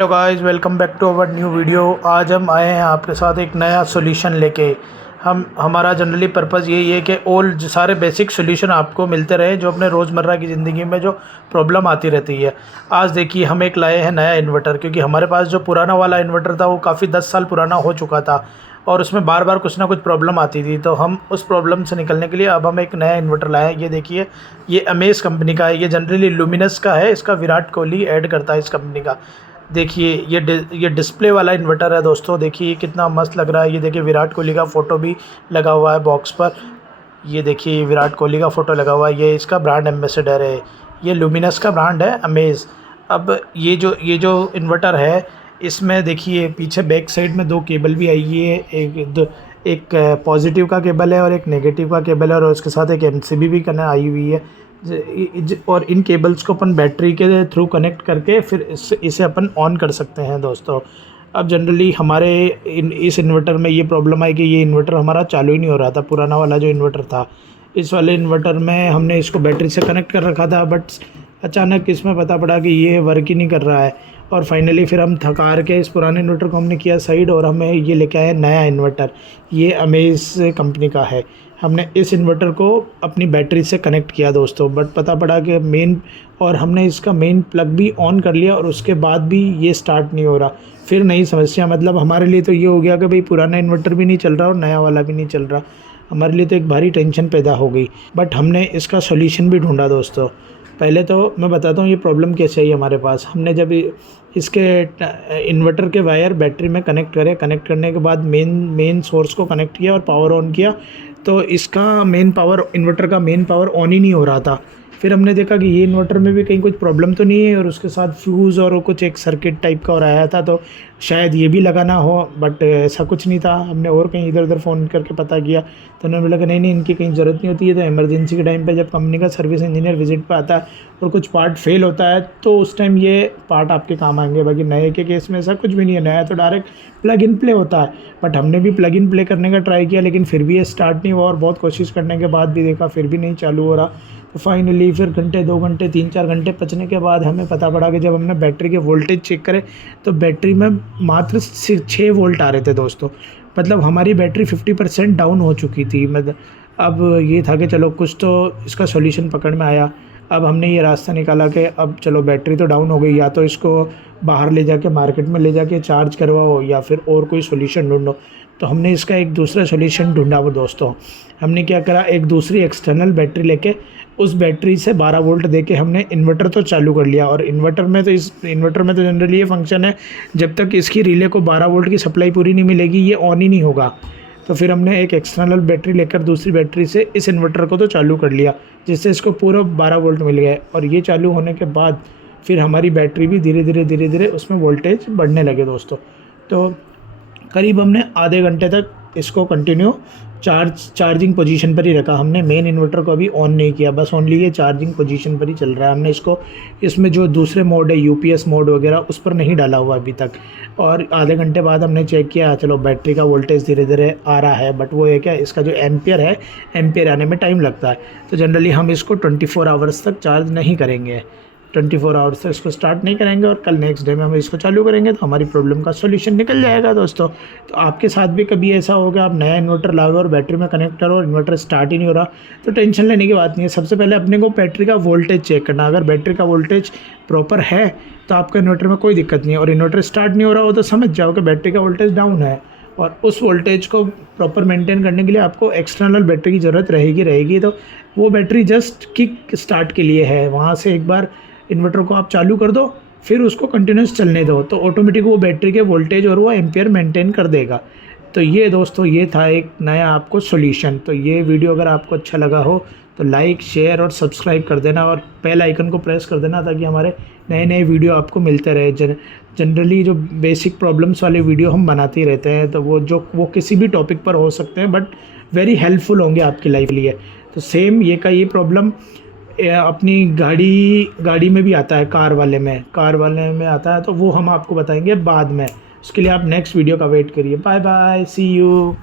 Hello guys, welcome back to our new video. आज हम आए हैं आपके साथ एक नया सॉल्यूशन लेके। हमारा जनरली पर्पज़ यही है कि सारे बेसिक सॉल्यूशन आपको मिलते रहे जो अपने रोज़मर्रा की ज़िंदगी में जो प्रॉब्लम आती रहती है। आज देखिए हम एक लाए हैं नया इन्वर्टर, क्योंकि हमारे पास जो पुराना वाला इन्वर्टर था वो काफ़ी 10 साल पुराना हो चुका था और उसमें बार बार कुछ ना कुछ प्रॉब्लम आती थी। तो हम उस प्रॉब्लम से निकलने के लिए अब हम एक नया इन्वर्टर लाए हैं। ये देखिए, ये अमेज़ कंपनी का है। ये जनरली लुमिनस का है, इसका विराट कोहली ऐड करता है इस कंपनी का। देखिए ये डिस्प्ले वाला इन्वर्टर है दोस्तों। देखिए ये कितना मस्त लग रहा है। ये देखिए विराट कोहली का फ़ोटो भी लगा हुआ है बॉक्स पर। ये देखिए विराट कोहली का फ़ोटो लगा हुआ है। ये इसका ब्रांड एम्बेसडर है। ये लुमिनस का ब्रांड है, अमेज़। अब ये जो इन्वर्टर है, इसमें देखिए पीछे बैक साइड में 2 केबल भी आई हुई है। एक पॉजिटिव का केबल है और एक नेगेटिव का केबल है, और उसके साथ एक एमसीबी भी कने आई हुई है। और इन केबल्स को अपन बैटरी के थ्रू कनेक्ट करके फिर इसे अपन ऑन कर सकते हैं दोस्तों। अब जनरली हमारे इस इन्वर्टर में ये प्रॉब्लम आई कि ये इन्वर्टर हमारा चालू ही नहीं हो रहा था, पुराना वाला जो इन्वर्टर था। इस वाले इन्वर्टर में हमने इसको बैटरी से कनेक्ट कर रखा था, बट अचानक इसमें पता पड़ा कि ये वर्क ही नहीं कर रहा है। और फाइनली फिर हम थकार के इस पुराने इन्वर्टर को हमने किया साइड, और हमें ये लेके आए नया इन्वर्टर। ये अमेज़ कंपनी का है। हमने इस इन्वर्टर को अपनी बैटरी से कनेक्ट किया दोस्तों, बट पता पड़ा कि हमने इसका मेन प्लग भी ऑन कर लिया और उसके बाद भी ये स्टार्ट नहीं हो रहा। फिर नई समस्या, मतलब हमारे लिए तो ये हो गया कि भाई पुराना इन्वर्टर भी नहीं चल रहा और नया वाला भी नहीं चल रहा। हमारे लिए तो एक भारी टेंशन पैदा हो गई, बट हमने इसका सॉल्यूशन भी ढूंढा दोस्तों। पहले तो मैं बताता हूँ ये प्रॉब्लम कैसे आई हमारे पास। हमने जब इसके इन्वर्टर के वायर बैटरी में कनेक्ट करे, कनेक्ट करने के बाद मेन सोर्स को कनेक्ट किया और पावर ऑन किया, तो इसका इन्वर्टर का मेन पावर ऑन ही नहीं हो रहा था। फिर हमने देखा कि ये इन्वर्टर में भी कहीं कुछ प्रॉब्लम तो नहीं है, और उसके साथ फ्यूज़ और कुछ एक सर्किट टाइप का और आया था, तो शायद ये भी लगाना हो, बट ऐसा कुछ नहीं था। हमने और कहीं इधर उधर फ़ोन करके पता किया, तो उन्होंने बोला कि नहीं इनकी कहीं ज़रूरत नहीं होती है। तो इमरजेंसी के टाइम पे जब कंपनी का सर्विस इंजीनियर विजिट पे आता है और कुछ पार्ट फेल होता है, तो उस टाइम ये पार्ट आपके काम आएंगे। बाकी नए के केस में ऐसा कुछ भी नहीं है। नया तो डायरेक्ट प्लग इन प्ले होता है, बट हमने भी प्लग इन प्ले करने का ट्राई किया, लेकिन फिर भी ये स्टार्ट नहीं हुआ, और बहुत कोशिश करने के बाद भी देखा फिर भी नहीं चालू हो रहा। तो फाइनली फिर घंटे 2 घंटे 3-4 घंटे पचने के बाद हमें पता पड़ा कि जब हमने बैटरी के वोल्टेज चेक करे, तो बैटरी में मात्र सिर्फ 6 वोल्ट आ रहे थे दोस्तों। मतलब हमारी बैटरी 50% डाउन हो चुकी थी। मतलब अब ये था कि चलो कुछ तो इसका सॉल्यूशन पकड़ में आया। अब हमने ये रास्ता निकाला कि अब चलो बैटरी तो डाउन हो गई, या तो इसको बाहर ले जाके मार्केट में ले जाके चार्ज करवाओ, या फिर और कोई सॉल्यूशन ढूंढो। तो हमने इसका एक दूसरा सॉल्यूशन ढूंढा वो दोस्तों। हमने क्या करा, एक दूसरी एक्सटर्नल बैटरी लेके उस बैटरी से 12 वोल्ट देके हमने इन्वर्टर तो चालू कर लिया। और इस इन्वर्टर में तो जनरली ये फंक्शन है, जब तक इसकी रिले को 12 वोल्ट की सप्लाई पूरी नहीं मिलेगी ये ऑन ही नहीं होगा। तो फिर हमने एक एक्सटर्नल बैटरी लेकर दूसरी बैटरी से इस इन्वर्टर को तो चालू कर लिया, जिससे इसको पूरा 12 वोल्ट मिल गए। और ये चालू होने के बाद फिर हमारी बैटरी भी धीरे धीरे उसमें वोल्टेज बढ़ने लगे दोस्तों। तो करीब हमने आधे घंटे तक इसको कंटिन्यू चार्जिंग पोजीशन पर ही रखा। हमने मेन इन्वर्टर को अभी ऑन नहीं किया, बस ओनली ये चार्जिंग पोजीशन पर ही चल रहा है। हमने इसमें जो दूसरे मोड है यूपीएस मोड वगैरह, उस पर नहीं डाला हुआ अभी तक। और आधे घंटे बाद हमने चेक किया, चलो बैटरी का वोल्टेज धीरे धीरे आ रहा है, बट वो है क्या, इसका जो एम्पियर है, एम्पियर आने में टाइम लगता है। तो जनरली हम इसको 24 आवर्स तक चार्ज नहीं करेंगे, 24 आवर्स तक इसको स्टार्ट नहीं करेंगे, और कल नेक्स्ट डे में हम इसको चालू करेंगे, तो हमारी प्रॉब्लम का सॉल्यूशन निकल जाएगा दोस्तों। तो आपके साथ भी कभी ऐसा होगा, आप नया इन्वर्टर लाओ और बैटरी में कनेक्ट करो और इन्वर्टर स्टार्ट ही नहीं हो रहा, तो टेंशन लेने की बात नहीं है। सबसे पहले अपने को बैटरी का वोल्टेज चेक करना। अगर बैटरी का वोल्टेज प्रॉपर है तो आपका इन्वर्टर में कोई दिक्कत नहीं है, और इन्वर्टर स्टार्ट नहीं हो रहा हो तो समझ जाओ कि बैटरी का वोल्टेज डाउन है। और उस वोल्टेज को प्रॉपर मेंटेन करने के लिए आपको एक्सटर्नल बैटरी की ज़रूरत रहेगी। तो वो बैटरी जस्ट किक स्टार्ट के लिए है। वहाँ से एक बार इन्वर्टर को आप चालू कर दो, फिर उसको कंटिन्यूस चलने दो, तो ऑटोमेटिक वो बैटरी के वोल्टेज और वो एम्पियर मेंटेन कर देगा। तो ये दोस्तों, ये था एक नया आपको सॉल्यूशन। तो ये वीडियो अगर आपको अच्छा लगा हो तो लाइक, शेयर और सब्सक्राइब कर देना, और बेल आइकन को प्रेस कर देना, ताकि हमारे नए नए वीडियो आपको मिलते रहे। जनरली जो बेसिक प्रॉब्लम्स वाले वीडियो हम बनाते ही रहते हैं, तो वो किसी भी टॉपिक पर हो सकते हैं, बट वेरी हेल्पफुल होंगे आपकी लाइफ के लिए। तो सेम ये प्रॉब्लम अपनी गाड़ी में भी आता है, कार वाले में आता है, तो वो हम आपको बताएंगे बाद में। उसके लिए आप नेक्स्ट वीडियो का वेट करिए। Bye bye, see you.